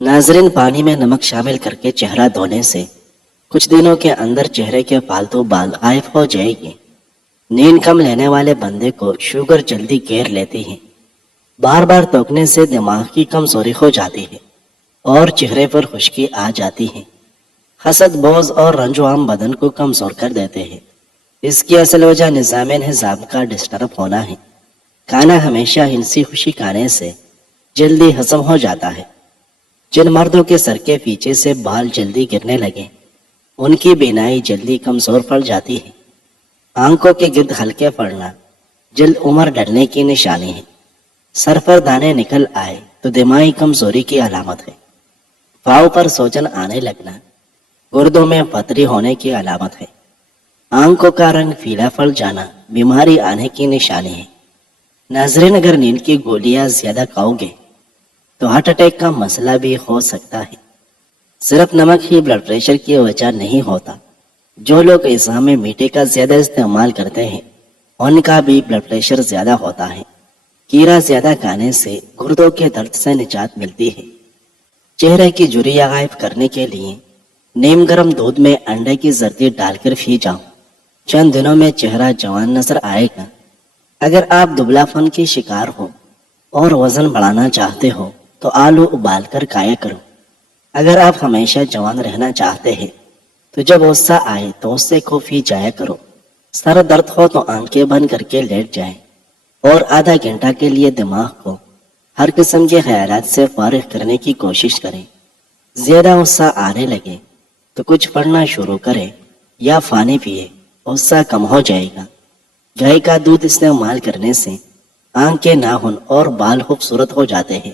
ناظرین، پانی میں نمک شامل کر کے چہرہ دھونے سے کچھ دنوں کے اندر چہرے کے فالتو بال غائب ہو جائے گی۔ نیند کم لینے والے بندے کو شوگر جلدی گھیر لیتی ہے۔ بار بار توکنے سے دماغ کی کمزوری ہو جاتی ہے اور چہرے پر خشکی آ جاتی ہے۔ حسد، بغض اور رنج و غم بدن کو کمزور کر دیتے ہیں۔ اس کی اصل وجہ نظام انہضام کا ڈسٹرب ہونا ہے۔ کھانا ہمیشہ ہنسی خوشی کھانے سے جلدی ہضم ہو جاتا ہے۔ جن مردوں کے سر کے پیچھے سے بال جلدی گرنے لگے ان کی بینائی جلدی کمزور پڑ جاتی ہے۔ آنکھوں کے گرد ہلکے پڑنا جلد عمر ڈھلنے کی نشانی ہے۔ سر پر دانے نکل آئے تو دماغی کمزوری کی علامت ہے۔ پاؤں پر سوجن آنے لگنا گردوں میں پتھری ہونے کی علامت ہے۔ آنکھوں کا رنگ پیلا پڑ جانا بیماری آنے کی نشانی ہے۔ ناظرین، اگر نیند کی گولیاں زیادہ کھاؤ گے تو ہارٹ اٹیک کا مسئلہ بھی ہو سکتا ہے۔ صرف نمک ہی بلڈ پریشر کی وجہ نہیں ہوتا۔ جو لوگ غذا میں میٹھے کا زیادہ استعمال کرتے ہیں ان کا بھی بلڈ پریشر زیادہ ہوتا ہے۔ کیڑا زیادہ کھانے سے گردوں کے درد سے نجات ملتی ہے۔ چہرے کی جھریاں غائب کرنے کے لیے نیم گرم دودھ میں انڈے کی زردی ڈال کر پی جاؤ۔ چند دنوں میں چہرہ جوان نظر آئے گا۔ اگر آپ دبلا پن کی شکار ہو اور وزن بڑھانا چاہتے ہو تو آلو ابال کر کھایا کرو۔ اگر آپ ہمیشہ جوان رہنا چاہتے ہیں تو جب غصہ آئے تو اس سے خوب ہی جایا کرو۔ سر درد ہو تو آنکھیں بند کر کے لیٹ جائیں اور آدھا گھنٹہ کے لیے دماغ کو ہر قسم کے خیالات سے فارغ کرنے کی کوشش کریں۔ زیادہ غصہ آنے لگے تو کچھ پڑھنا شروع کریں یا پانی پیے، غصہ کم ہو جائے گا۔ گائے کا دودھ استعمال کرنے سے آنکھیں، ناخن اور بال خوبصورت ہو جاتے ہیں۔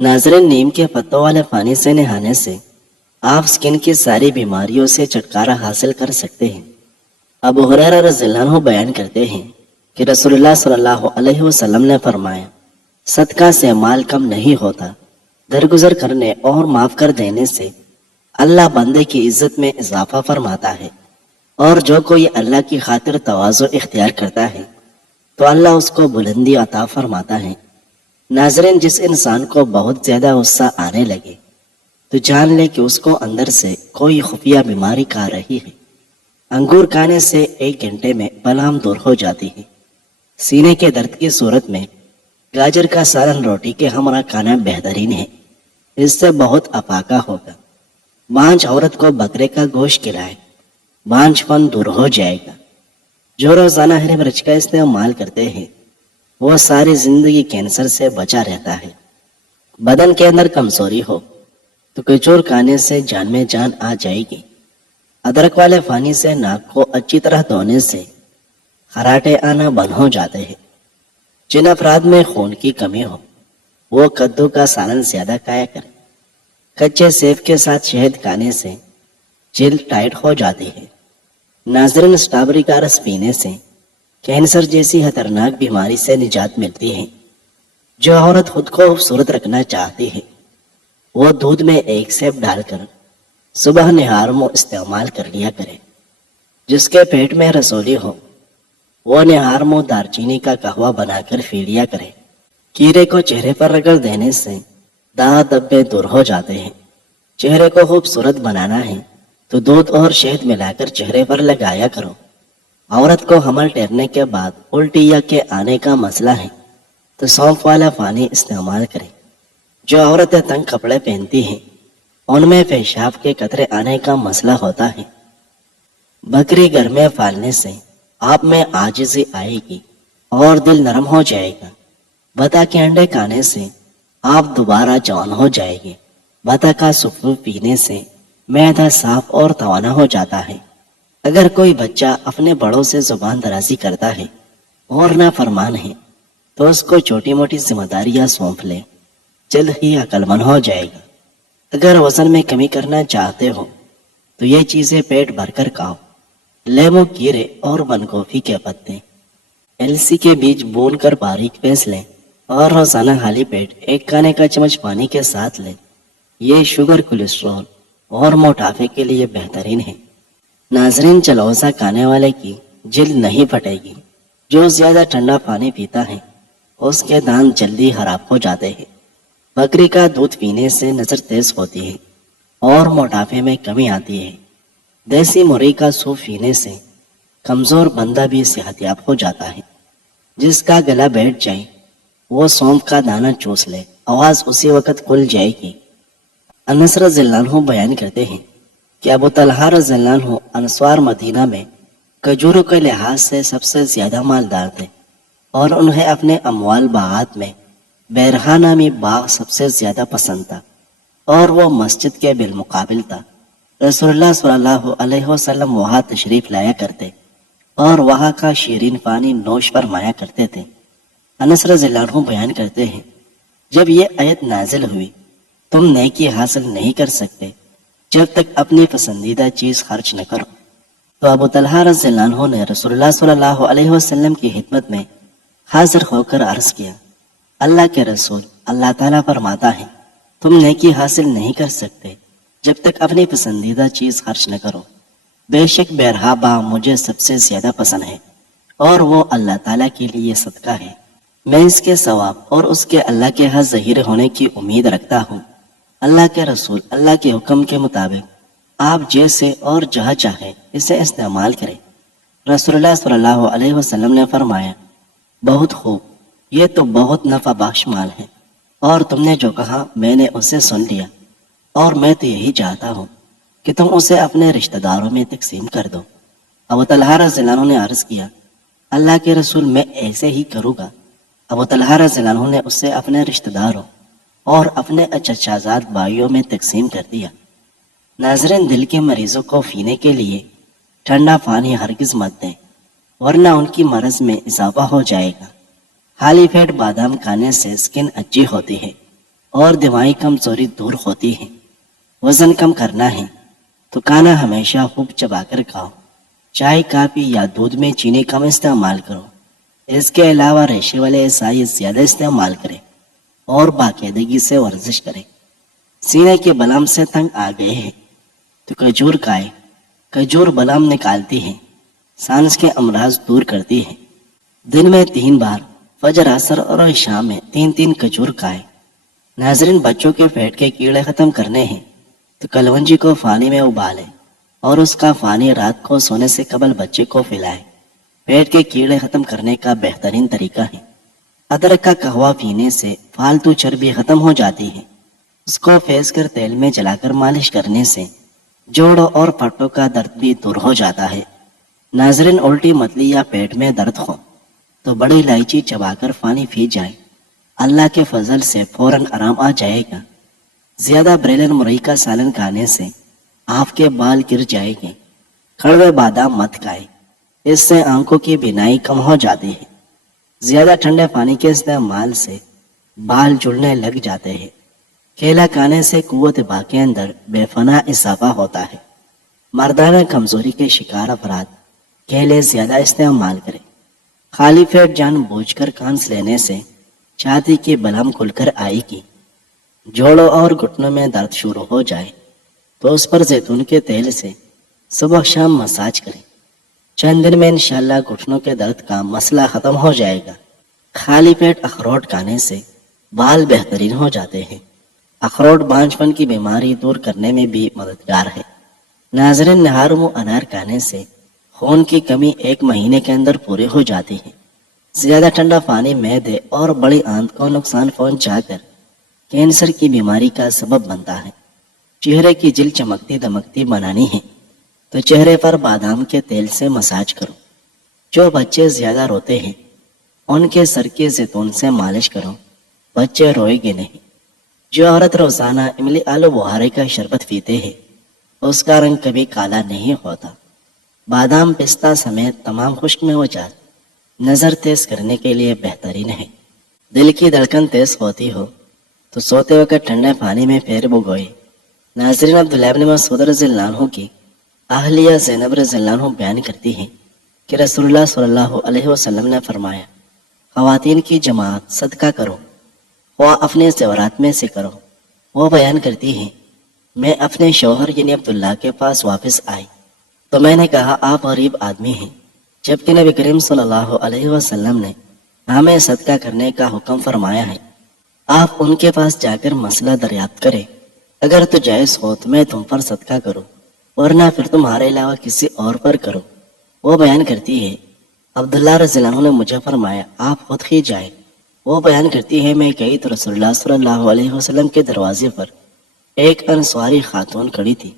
ناظرین، نیم کے پتوں والے پانی سے نہانے سے آپ سکن کی ساری بیماریوں سے چھٹکارا حاصل کر سکتے ہیں۔ ابو ہریرہ رضی اللہ عنہ بیان کرتے ہیں کہ رسول اللہ صلی اللہ علیہ وسلم نے فرمایا، صدقہ سے مال کم نہیں ہوتا۔ درگزر کرنے اور معاف کر دینے سے اللہ بندے کی عزت میں اضافہ فرماتا ہے، اور جو کوئی اللہ کی خاطر تواضع اختیار کرتا ہے تو اللہ اس کو بلندی عطا فرماتا ہے۔ ناظرین، جس انسان کو بہت زیادہ غصہ آنے لگے تو جان لے کہ اس کو اندر سے کوئی خفیہ بیماری کھا رہی ہے۔ انگور کھانے سے 1 گھنٹے میں بلغم دور ہو جاتی ہے۔ سینے کے درد کی صورت میں گاجر کا سالن روٹی کے ہمراہ کھانا بہترین ہے، اس سے بہت افاقہ ہوگا۔ بانجھ عورت کو بکرے کا گوشت کھلائے، بانجھ پن دور ہو جائے گا۔ جو روزانہ ہری مرچ کا استعمال کرتے ہیں وہ ساری زندگی کینسر سے بچا رہتا ہے۔ بدن کے اندر کمزوری ہو تو کچور کھانے سے جان میں جان آ جائے گی۔ ادرک والے پانی سے ناک کو اچھی طرح دھونے سے خراٹے آنا بند ہو جاتے ہیں۔ جن افراد میں خون کی کمی ہو وہ کدو کا سالن زیادہ کھایا کریں۔ کچے سیب کے ساتھ شہد کھانے سے جلد ٹائٹ ہو جاتی ہے۔ ناظرین، اسٹرابری کا رس پینے سے کینسر جیسی خطرناک بیماری سے نجات ملتی ہے۔ جو عورت خود کو خوبصورت رکھنا چاہتی ہے وہ دودھ میں 1 سیب ڈال کر صبح نہار منہ استعمال کر لیا کرے۔ جس کے پیٹ میں رسولی ہو وہ نہار منہ دارچینی کا قہوہ بنا کر پی لیا کرے۔ کیڑے کو چہرے پر رگڑ دینے سے داغ دبے دور ہو جاتے ہیں۔ چہرے کو خوبصورت بنانا ہے تو دودھ اور شہد ملا کر چہرے پر لگایا کرو۔ عورت کو حمل ٹھہرنے کے بعد الٹی یا کے آنے کا مسئلہ ہے تو سونف والا پانی استعمال کریں۔ جو عورتیں تنگ کپڑے پہنتی ہیں ان میں پیشاب کے قطرے آنے کا مسئلہ ہوتا ہے۔ بکری گھر میں پالنے سے آپ میں عاجزی آئے گی اور دل نرم ہو جائے گا۔ بطخ کے انڈے کھانے سے آپ دوبارہ جوان ہو جائیں گے۔ بطخ کا سفو پینے سے معدہ صاف اور توانا ہو جاتا ہے۔ اگر کوئی بچہ اپنے بڑوں سے زبان درازی کرتا ہے اور نافرمان ہے تو اس کو چھوٹی موٹی ذمہ داریاں سونپ لے، جلد ہی عقل مند ہو جائے گا۔ اگر وزن میں کمی کرنا چاہتے ہو تو یہ چیزیں پیٹ بھر کر کھاؤ۔ لیمو، کیرے اور بند گوبھی کے پتے، السی کے بیج بون کر باریک پیس لیں اور روزانہ خالی پیٹ 1 کھانے کا چمچ پانی کے ساتھ لیں۔ یہ شوگر، کولیسٹرول اور موٹاپے کے لیے بہترین ہے۔ ناظرین، چلوزہ کھانے والے کی جلد نہیں پھٹے گی۔ جو زیادہ ٹھنڈا پانی پیتا ہے اس کے دانت جلدی خراب ہو جاتے ہیں۔ بکری کا دودھ پینے سے نظر تیز ہوتی ہے اور موٹاپے میں کمی آتی ہے۔ دیسی مرغی کا سوپ پینے سے کمزور بندہ بھی صحت یاب ہو جاتا ہے۔ جس کا گلا بیٹھ جائے وہ سونف کا دانہ چوس لے، آواز اسی وقت کھل جائے گی۔ انس رضی اللہ عنہ بیان کرتے ہیں کہ ابو طلحہ رضی اللہ عنہ انصار مدینہ میں کھجوروں کے لحاظ سے سب سے زیادہ مالدار تھے، اور انہیں اپنے اموال باغات میں بیرہا نامی باغ سب سے زیادہ پسند تھا، اور وہ مسجد کے بالمقابل تھا۔ رسول اللہ صلی اللہ علیہ وسلم وہاں تشریف لایا کرتے اور وہاں کا شیرین پانی نوش فرمایا کرتے تھے۔ انس رضی اللہ عنہ بیان کرتے ہیں جب یہ آیت نازل ہوئی تم نیکی حاصل نہیں کر سکتے جب تک اپنی پسندیدہ چیز خرچ نہ کرو، تو ابو طلحہ رضی اللہ عنہ نے رسول اللہ صلی اللہ علیہ وسلم کی خدمت میں حاضر ہو کر عرض کیا، اللہ کے رسول، اللہ تعالیٰ فرماتا ہے تم نیکی حاصل نہیں کر سکتے جب تک اپنی پسندیدہ چیز خرچ نہ کرو۔ بے شک بیرہا باغ مجھے سب سے زیادہ پسند ہے اور وہ اللہ تعالیٰ کے لیے صدقہ ہے، میں اس کے ثواب اور اس کے اللہ کے ہاں ظہیر ہونے کی امید رکھتا ہوں۔ اللہ کے رسول اللہ کے حکم کے مطابق آپ جیسے اور جہاں چاہے اسے استعمال کریں۔ رسول اللہ صلی اللہ علیہ وسلم نے فرمایا، بہت خوب، یہ تو بہت نفع بخش مال ہے، اور تم نے جو کہا میں نے اسے سن لیا، اور میں تو یہی چاہتا ہوں کہ تم اسے اپنے رشتہ داروں میں تقسیم کر دو۔ ابو طلحہ رضی اللہ عنہ نے عرض کیا، اللہ کے رسول میں ایسے ہی کروں گا۔ ابو طلحہ رضی اللہ عنہ نے اسے اپنے رشتہ داروں اور اپنے چچازاد بھائیوں میں تقسیم کر دیا۔ ناظرین، دل کے مریضوں کو پینے کے لیے ٹھنڈا پانی ہرگز مت دیں، ورنہ ان کی مرض میں اضافہ ہو جائے گا۔ خالی پیٹ بادام کھانے سے سکن اچھی ہوتی ہے اور دماغی کمزوری دور ہوتی ہے۔ وزن کم کرنا ہے تو کھانا ہمیشہ خوب چبا کر کھاؤ، چائے، کافی یا دودھ میں چینی کم استعمال کرو۔ اس کے علاوہ ریشے والے اعصائی زیادہ استعمال کریں اور باقاعدگی سے ورزش کریں۔ سینے کے بلام سے تنگ آ گئے ہیں تو کھجور کھائیں، کھجور بلام نکالتی ہے، سانس کے امراض دور کرتی ہے۔ دن میں 3 بار فجر، عصر اور شام میں 3 کھجور کھائیں۔ ناظرین، بچوں کے پیٹ کے کیڑے ختم کرنے ہیں تو کلونجی کو پانی میں ابالیں اور اس کا پانی رات کو سونے سے قبل بچے کو پلائیں۔ پیٹ کے کیڑے ختم کرنے کا بہترین طریقہ ہے۔ ادرک کا قہوہ پینے سے فالتو چربی ختم ہو جاتی ہے۔ اس کو پھینس کر تیل میں جلا کر مالش کرنے سے جوڑوں اور پٹوں کا درد بھی دور ہو جاتا ہے۔ ناظرین، الٹی متلی یا پیٹ میں درد ہو تو بڑی الائچی چبا کر پانی پی جائیں، اللہ کے فضل سے فوراً آرام آ جائے گا۔ زیادہ بریلن مرئی کا سالن کھانے سے آپ کے بال گر جائیں گے۔ کڑوے بادام مت کھائیں، اس سے آنکھوں کی بینائی کم ہو جاتی ہے۔ زیادہ ٹھنڈے پانی کے استعمال سے بال جڑنے لگ جاتے ہیں۔ کیلا کھانے سے قوت باہ کے اندر بے پناہ اضافہ ہوتا ہے۔ مردانہ کمزوری کے شکار افراد کیلے زیادہ استعمال کریں۔ خالی پیٹ جان بوجھ کر کانس لینے سے چھاتی کی بلہم کھل کر آئے گی۔ جوڑوں اور گھٹنوں میں درد شروع ہو جائے تو اس پر زیتون کے تیل سے صبح شام مساج کریں۔ چند دن میں انشاءاللہ گھٹنوں کے درد کا مسئلہ ختم ہو جائے گا۔ خالی پیٹ اخروٹ کھانے سے بال بہترین ہو جاتے ہیں۔ اخروٹ بانجھ پن کی بیماری دور کرنے میں بھی مددگار ہے۔ ناظرین، نہار منہ انار کھانے سے خون کی کمی 1 مہینے کے اندر پوری ہو جاتی ہے۔ زیادہ ٹھنڈا پانی معدے اور بڑی آنت کو نقصان پہنچا کر کینسر کی بیماری کا سبب بنتا ہے۔ چہرے کی جلد چمکتی دمکتی بنانی ہے تو چہرے پر بادام کے تیل سے مساج کرو۔ جو بچے زیادہ روتے ہیں ان کے سر کے زیتون سے مالش کرو، بچے روئے گے نہیں۔ جو عورت روزانہ املی آلو بخارے کا شربت پیتے ہیں اس کا رنگ کبھی کالا نہیں ہوتا۔ بادام، پستہ سمیت تمام خشک میوجات نظر تیز کرنے کے لیے بہترین ہے۔ دل کی دھڑکن تیز ہوتی ہو تو سوتے وقت ٹھنڈے پانی میں پیر بھگوئے۔ ناظرین، عبداللہ بن مسعود رضی اللہ عنہ کی اہلیہ زینب رضی اللہ عنہ بیان کرتی ہیں کہ رسول اللہ صلی اللہ علیہ وسلم نے فرمایا، خواتین کی جماعت صدقہ کرو، وہ اپنے زیورات میں سے کرو۔ وہ بیان کرتی ہیں، میں اپنے شوہر یعنی عبداللہ کے پاس واپس آئی تو میں نے کہا آپ غریب آدمی ہیں، جبکہ نبی کریم صلی اللہ علیہ وسلم نے ہمیں صدقہ کرنے کا حکم فرمایا ہے۔ آپ ان کے پاس جا کر مسئلہ دریافت کریں، اگر تو جائز ہو تو میں تم پر صدقہ کروں، ورنہ پھر تمہارے علاوہ کسی اور پر کرو۔ وہ بیان کرتی ہے، عبداللہ رضی اللہ عنہ نے مجھے فرمایا آپ خود ہی جائیں۔ وہ بیان کرتی ہے، میں گئی تو رسول اللہ صلی اللہ علیہ وسلم کے دروازے پر ایک انصاری خاتون کھڑی تھی،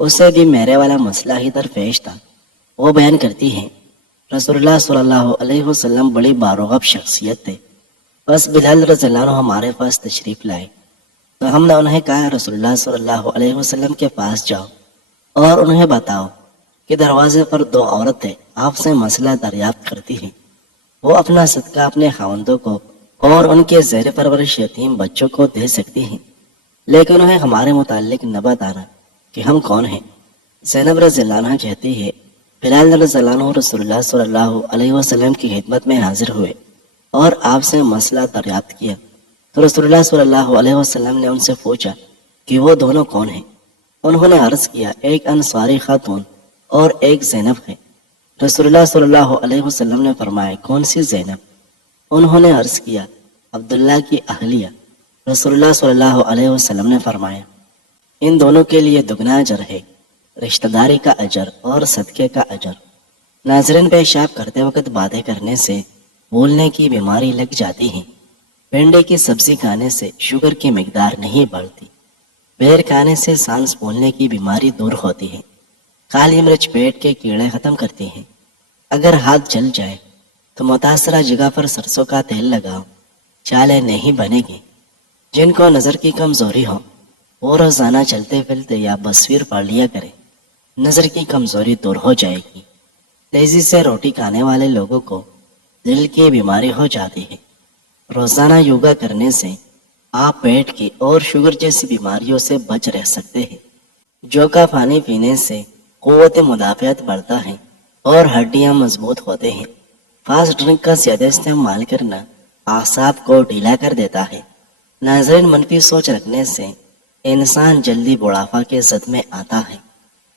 اسے بھی میرے والا مسئلہ ہی درپیش تھا۔ وہ بیان کرتی ہے، رسول اللہ صلی اللہ علیہ وسلم بڑی باروغب شخصیت تھے، بس بلال رضی اللہ عنہ ہمارے پاس تشریف لائے تو ہم نے انہیں کہا رسول اللہ صلی اللہ علیہ وسلم کے پاس جاؤ اور انہیں بتاؤ کہ دروازے پر دو عورتیں آپ سے مسئلہ دریافت کرتی ہیں، وہ اپنا صدقہ اپنے خاوندوں کو اور ان کے زیر پرورش یتیم بچوں کو دے سکتی ہیں، لیکن انہیں ہمارے متعلق نہ بتانا کہ ہم کون ہیں۔ زینب رضی اللہ عنہ کہتی ہے، بلال رضی اللہ عنہ رسول اللہ صلی اللہ علیہ وسلم کی خدمت میں حاضر ہوئے اور آپ سے مسئلہ دریافت کیا تو رسول اللہ صلی اللہ علیہ وسلم نے ان سے پوچھا کہ وہ دونوں کون ہیں؟ انہوں نے عرض کیا، ایک انصاری خاتون اور ایک زینب ہے۔ رسول اللہ صلی اللہ علیہ وسلم نے فرمایا، کون سی زینب؟ انہوں نے عرض کیا، عبداللہ کی اہلیہ۔ رسول اللہ صلی اللہ علیہ وسلم نے فرمایا، ان دونوں کے لیے دگنا اجر ہے، رشتہ داری کا اجر اور صدقے کا اجر۔ ناظرین، پیشاب کرتے وقت باتیں کرنے سے بھولنے کی بیماری لگ جاتی ہے۔ بھنڈی کی سبزی کھانے سے شوگر کی مقدار نہیں بڑھتی، بیر کھانے سے سانس پھولنے کی بیماری دور ہوتی ہے، کالی مرچ پیٹ کے کیڑے ختم کرتی ہے۔ اگر ہاتھ جل جائے تو متاثرہ جگہ پر سرسوں کا تیل لگاؤ، چالیں نہیں بنے گی۔ جن کو نظر کی کمزوری ہو وہ روزانہ چلتے پھرتے یا بصویر پڑھ لیا کرے، نظر کی کمزوری دور ہو جائے گی۔ تیزی سے روٹی کھانے والے لوگوں کو دل کی بیماری ہو جاتی ہے۔ روزانہ یوگا کرنے سے آپ پیٹ کی اور شوگر جیسی بیماریوں سے بچ رہ سکتے ہیں۔ جو کا پانی پینے سے قوت مدافعت بڑھتا ہے اور ہڈیاں مضبوط ہوتے ہیں۔ فاسٹ ڈرنک کا زیادہ استعمال کرنا اعصاب کو ڈھیلا کر دیتا ہے۔ ناظرین، منفی سوچ رکھنے سے انسان جلدی بڑھاپا کے زد میں آتا ہے۔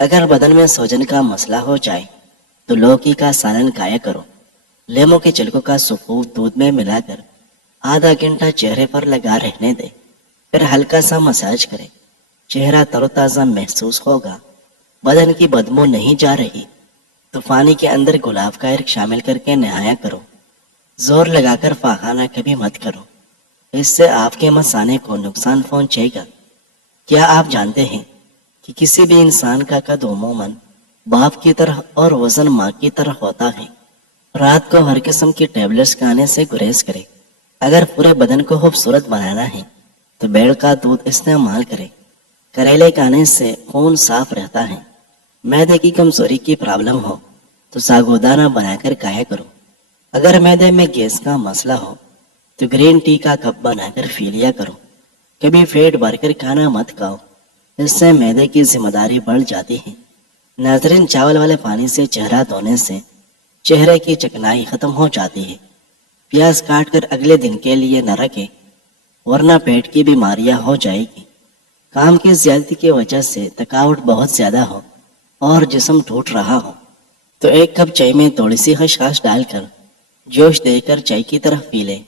اگر بدن میں سوجن کا مسئلہ ہو جائے تو لوکی کا سالن کھایا کرو۔ لیموں کے چھلکوں کا سفوف دودھ میں ملا کر آدھا گھنٹہ چہرے پر لگا رہنے دے، پھر ہلکا سا مساج کرے، چہرہ تر و تازہ محسوس ہوگا۔ بدن کی بدبو نہیں جا رہی تو پانی کے اندر گلاب کا عرق شامل کر کے نہایا کرو۔ زور لگا کر پاخانہ کبھی مت کرو، اس سے آپ کے مثانے کو نقصان پہنچے گا۔ کیا آپ جانتے ہیں کہ کسی بھی انسان کا قد عموماً باپ کی طرح اور وزن ماں کی طرح ہوتا ہے؟ رات کو ہر قسم کی ٹیبلٹس کھانے سے گریز کرے۔ اگر پورے بدن کو خوبصورت بنانا ہے تو بیل کا دودھ استعمال کرے۔ کریلے کھانے سے خون صاف رہتا ہے۔ معدے کی کمزوری کی پرابلم ہو تو ساگودانہ بنا کر کھایا کرو۔ اگر معدے میں گیس کا مسئلہ ہو تو گرین ٹی کا کپ بنا کر پی لیا کرو۔ کبھی پیٹ بھر کر کھانا مت کھاؤ، اس سے معدے کی ذمہ داری بڑھ جاتی ہے۔ ناظرین، چاول والے پانی سے چہرہ دھونے سے چہرے کی چکنائی ختم ہو جاتی ہے۔ پیاز کاٹ کر اگلے دن کے لیے نہ رکھیں، ورنہ پیٹ کی بیماریاں ہو جائے گی۔ کام کی زیادتی کی وجہ سے تھکاوٹ بہت زیادہ ہو اور جسم ٹوٹ رہا ہو تو ایک کپ چائے میں تھوڑی سی خشخاش ڈال کر جوش دے کر چائے کی طرف پی لیں۔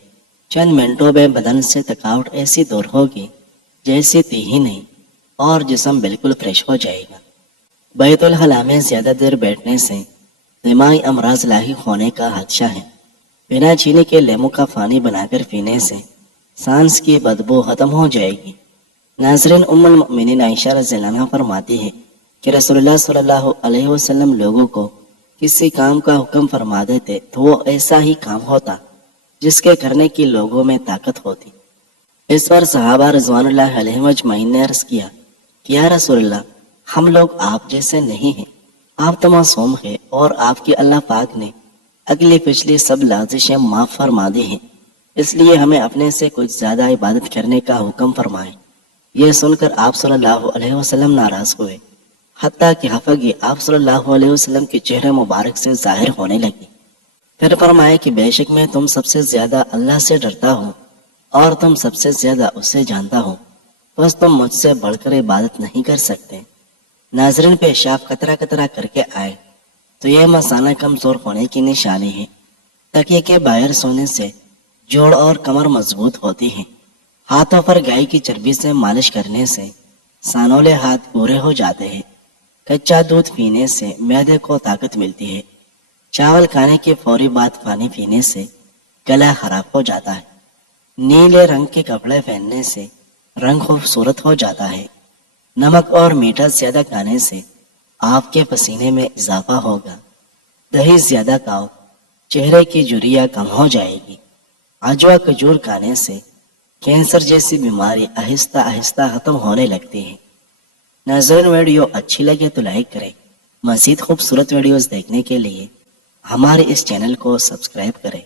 چند منٹوں میں بدن سے تھکاوٹ ایسی دور ہوگی جیسی تھی ہی نہیں اور جسم بالکل فریش ہو جائے گا۔ بیت الخلاء میں زیادہ دیر بیٹھنے سے دماغی امراض لاحق ہونے کا خدشہ ہے۔ بنا چینی کے لیموں کا پانی بنا کر پینے سے سانس کی بدبو ختم ہو جائے گی۔ ناظرین، ام المؤمنین عائشہ رضی اللہ عنہا فرماتی ہے کہ رسول اللہ صلی اللہ علیہ وسلم لوگوں کو کسی کام کا حکم فرما دیتے تو وہ ایسا ہی کام ہوتا جس کے کرنے کی لوگوں میں طاقت ہوتی۔ اس پر صحابہ رضوان اللہ علیہم اجمعین نے عرض کیا کہ یا رسول اللہ، ہم لوگ آپ جیسے نہیں ہیں، آپ تو معصوم ہیں اور آپ کی اللہ پاک نے اگلی پچھلی سب لازشیں معاف فرما دی ہیں، اس لیے ہمیں اپنے سے کچھ زیادہ عبادت کرنے کا حکم فرمائیں۔ یہ سن کر آپ صلی اللہ علیہ وسلم ناراض ہوئے، حتیٰ کہ خفگی آپ صلی اللہ علیہ وسلم کے چہرے مبارک سے ظاہر ہونے لگی۔ پھر فرمایا کہ بے شک میں تم سب سے زیادہ اللہ سے ڈرتا ہوں اور تم سب سے زیادہ اسے جانتا ہوں، بس تم مجھ سے بڑھ کر عبادت نہیں کر سکتے۔ ناظرین، پیشاب قطرہ قطرہ کر کے آئے تو یہ مثانہ کمزور ہونے کی نشانی ہے۔ تکیے کے باہر سونے سے جوڑ اور کمر مضبوط ہوتی ہیں۔ ہاتھوں پر گائے کی چربی سے مالش کرنے سے سانولے ہاتھ پورے ہو جاتے ہیں۔ کچا دودھ پینے سے معدے کو طاقت ملتی ہے۔ چاول کھانے کے فوری بعد پانی پینے سے گلا خراب ہو جاتا ہے۔ نیلے رنگ کے کپڑے پہننے سے رنگ خوبصورت ہو جاتا ہے۔ نمک اور میٹھا زیادہ کھانے سے آپ کے پسینے میں اضافہ ہوگا۔ دہی زیادہ کھاؤ، چہرے کی جھریاں کم ہو جائے گی۔ عجوا کھجور کھانے سے کینسر جیسی بیماری آہستہ آہستہ ختم ہونے لگتی ہے۔ ناظرین، ویڈیو اچھی لگے تو لائک کریں۔ مزید خوبصورت ویڈیوز دیکھنے کے لیے ہمارے اس چینل کو سبسکرائب کریں۔